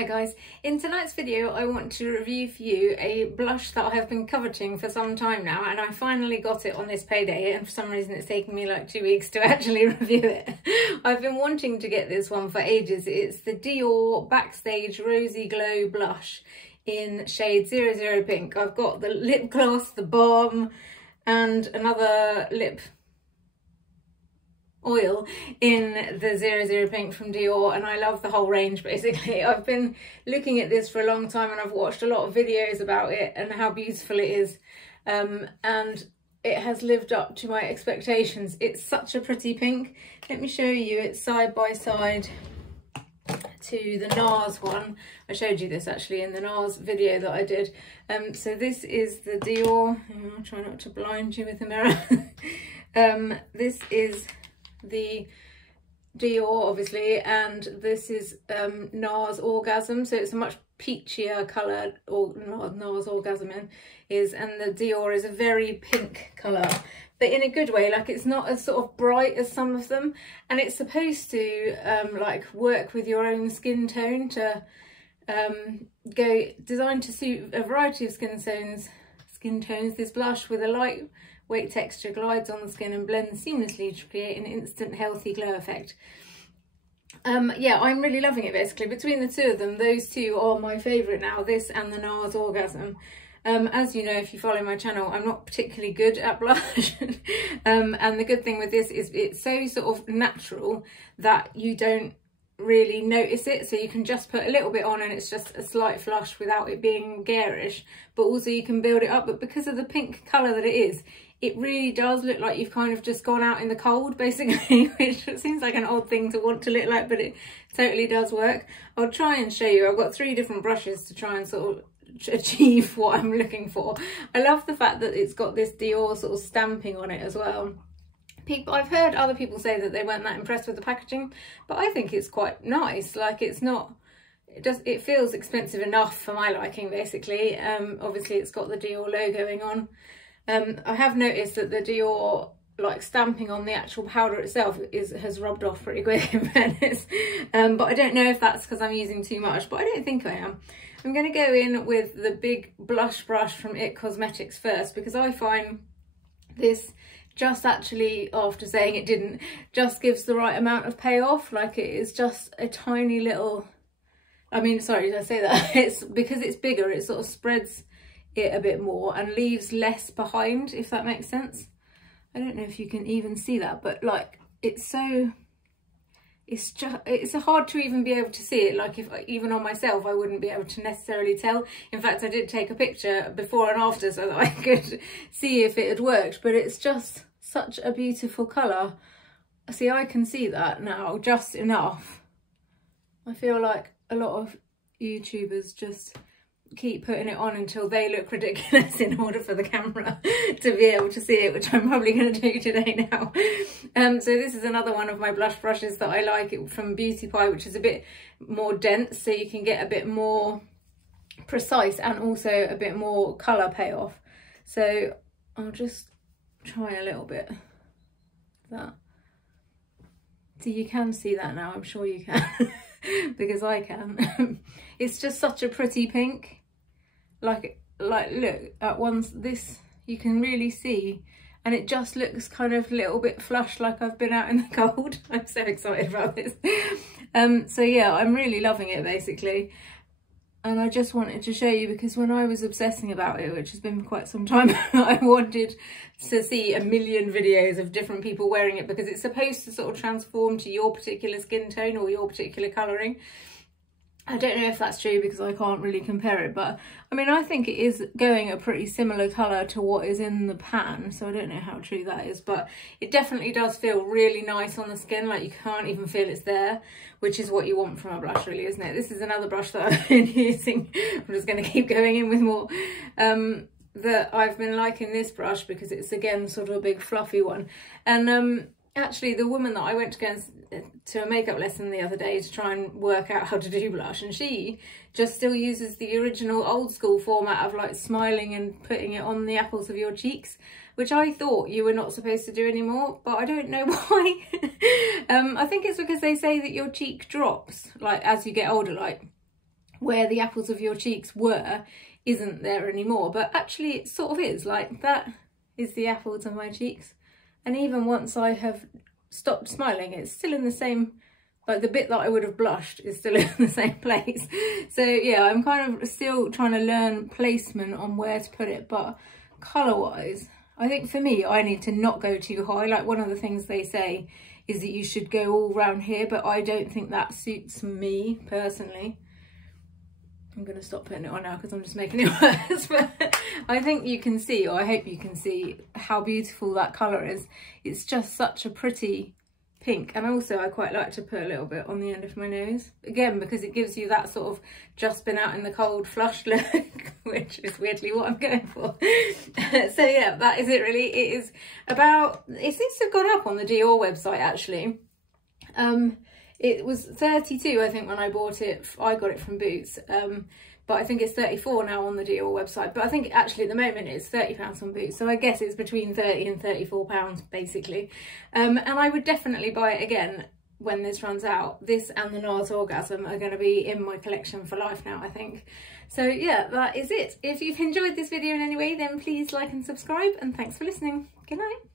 Hi guys, in tonight's video I want to review for you a blush that I have been coveting for some time now, and I finally got it on this payday, and for some reason it's taken me like 2 weeks to actually review it. I've been wanting to get this one for ages. It's the Dior Backstage Rosy Glow Blush in shade 00 Pink. I've got the lip gloss, the balm and another lip oil in the 00 Pink from Dior, and I love the whole range basically. I've been looking at this for a long time and I've watched a lot of videos about it and how beautiful it is, and it has lived up to my expectations. It's such a pretty pink. Let me show you it side by side to the NARS one. I showed you this actually in the NARS video that I did. So this is the Dior, I'll try not to blind you with the mirror. This is the Dior obviously, and this is NARS Orgasm, so it's a much peachier colour, or NARS Orgasm is, and the Dior is a very pink colour, but in a good way. Like, it's not as sort of bright as some of them, and it's supposed to like work with your own skin tone to go designed to suit a variety of skin tones. This blush with a light weight texture glides on the skin and blends seamlessly to create an instant healthy glow effect. Yeah, I'm really loving it basically. Between the two of them, those two are my favourite now, this and the NARS Orgasm. As you know, if you follow my channel, I'm not particularly good at blush. And the good thing with this is it's so sort of natural that you don't really notice it, so you can just put a little bit on and it's just a slight flush without it being garish, but also you can build it up. But because of the pink colour that it is, it really does look like you've kind of just gone out in the cold basically, which seems like an odd thing to want to look like, but it totally does work. I'll try and show you. I've got 3 different brushes to try and sort of achieve what I'm looking for. I love the fact that it's got this Dior sort of stamping on it as well. I've heard other people say that they weren't that impressed with the packaging, but I think it's quite nice. Like, it's not, it feels expensive enough for my liking basically. Obviously it's got the Dior logoing on. I have noticed that the Dior like stamping on the actual powder itself has rubbed off pretty quick in fairness, but I don't know if that's because I'm using too much, but I don't think I am. I'm going to go in with the big blush brush from IT Cosmetics first, because I find this just actually, after saying it didn't, just gives the right amount of payoff. Like, it is just a tiny little, I mean, sorry, did I say that? It's because it's bigger, it sort of spreads it a bit more and leaves less behind, if that makes sense. I don't know if you can even see that, but like, it's so, it's hard to even be able to see it. Like, if even on myself I wouldn't be able to necessarily tell. In fact, I did take a picture before and after so that I could see if it had worked, but it's just such a beautiful colour. See, I can see that now just enough. I feel like a lot of YouTubers just keep putting it on until they look ridiculous in order for the camera to be able to see it, which I'm probably going to do today now. So this is another one of my blush brushes that I like, from Beauty Pie, which is a bit more dense, so you can get a bit more precise and also a bit more colour payoff. So I'll just try a little bit of that. So you can see that now, I'm sure you can, because I can. It's just such a pretty pink. Like look at once, this you can really see, and it just looks kind of a little bit flushed, like I've been out in the cold. I'm so excited about this. So yeah, I'm really loving it basically, and I just wanted to show you because when I was obsessing about it, which has been quite some time, I wanted to see a million videos of different people wearing it, because it's supposed to sort of transform to your particular skin tone or your particular colouring. I don't know if that's true because I can't really compare it, but I mean, I think it is going a pretty similar colour to what is in the pan, so I don't know how true that is, but it definitely does feel really nice on the skin. Like, you can't even feel it's there, which is what you want from a blush really, isn't it? This is another brush that I've been using. I'm just going to keep going in with more. That I've been liking this brush because it's, again, sort of a big fluffy one. And actually, the woman that I went to go to a makeup lesson the other day to try and work out how to do blush, and she just still uses the original old school format of like smiling and putting it on the apples of your cheeks, which I thought you were not supposed to do anymore, but I don't know why. I think it's because they say that your cheek drops like as you get older, like where the apples of your cheeks were isn't there anymore, but actually it sort of is. Like, that is the apples of my cheeks, and even once I have stopped smiling, it's still in the same, like the bit that I would have blushed is still in the same place. So yeah, I'm kind of still trying to learn placement on where to put it, but colour wise, I think for me, I need to not go too high. Like, one of the things they say is that you should go all round here, but I don't think that suits me personally. I'm going to stop putting it on now because I'm just making it worse. But I think you can see, or I hope you can see, how beautiful that colour is. It's just such a pretty pink. And also I quite like to put a little bit on the end of my nose, again because it gives you that sort of just been out in the cold flushed look, which is weirdly what I'm going for. So yeah, that is it really. It is about, it seems to have gone up on the Dior website actually. It was 32 I think when I bought it. I got it from Boots, but I think it's 34 now on the Dior website. But I think actually at the moment it's £30 on Boots, so I guess it's between £30 and £34 basically. And I would definitely buy it again when this runs out. This and the NARS Orgasm are going to be in my collection for life now, I think. So yeah, that is it. If you've enjoyed this video in any way, then please like and subscribe, and thanks for listening. Good night.